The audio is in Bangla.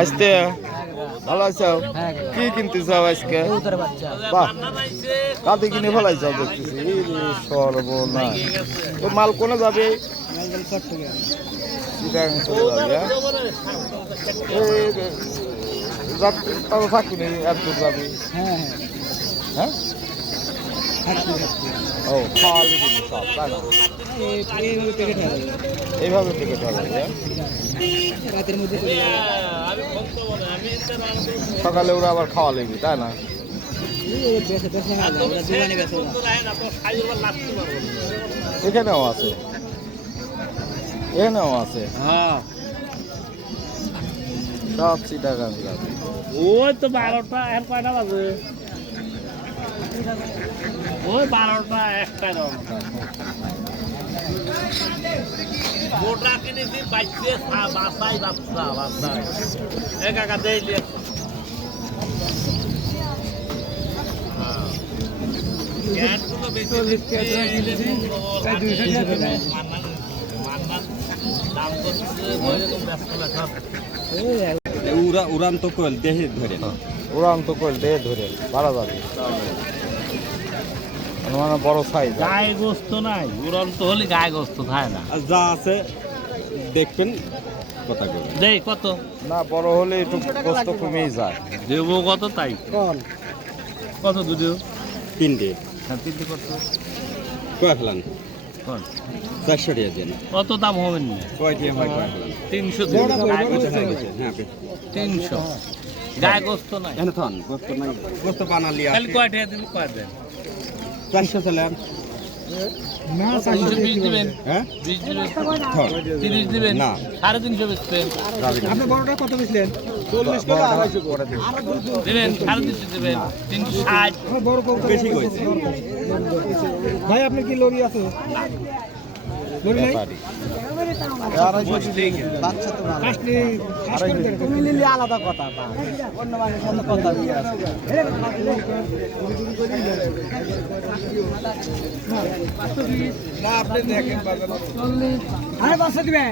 আসতে ভালো আছো? কি কিনতে চাও আজকে? বাহ, কাঁদে কিনে ফেলাই যাও দেখতেছি। সর্বনাশ, তো মাল কোনে যাবে? চিটাগাং চলে যাবে। তাহলে থাকবি না, এত দূর যাবি? হ্যাঁ, ও খাওয়ালি দিবি সব, তাই না? এইভাবে টিকিট হবে। সকালে ওরা আবার খাওয়া লিবি, তাই না? এখানেও আছে, এখানেও আছে। সব চিটাগাং যাবে। ওই তো 12টা এখন কয়টা বাজে? ওই 12টা 1টা গোটা কিনেছি বাইশে বাসাই বাচ্চা বাচ্চাই একা দেইলে উড়ান্ত কোয়েল দেহে ধরে, উড়ান্ত কোয়েল দেহে ধরে বাড়া যাবে, মানে বড় সাইজ। গায়ে গোস্ত নাই, উড়ন্ত হলে গায়ে গোস্ত থাকে না। আর যা আছে দেখবেন কথা করে দেই কত না, বড় হলে একটু গোস্ত কমেই যায়। দেবো কত তাই কত দুটো 3টে। হ্যাঁ 3টে কত কয় ফেলান? কোন 400 টাকা দেন। কত দাম হবে না? কয়টি হয় কয় ফেলান? 300 হ্যাঁ 300 গায়ে গোস্ত নাই। এনে থান গোস্ত নাই, গোস্ত বানালি খালি কয়টা দিন কয় দেন? 400 ফেলান। না, 320 দিবেন। হ্যাঁ 20 দিবেন, ধর 30 দিবেন না, 350 বেচবেন। আপনি বড়টা কত বেচলেন? 40 করে 250 করে দিবেন 350 দিবেন 360। বেশি কইছে ভাই। আপনি কি লরি আছে? লরি নাই? বাচ্চা তো ভালো। তুমি নিলে আলাদা কথা, অন্য মানুষের সাথে কথা দিয়ে আছে। না, আপনি দেখেন বাজার 40। আরে বাচ্চা দিবে।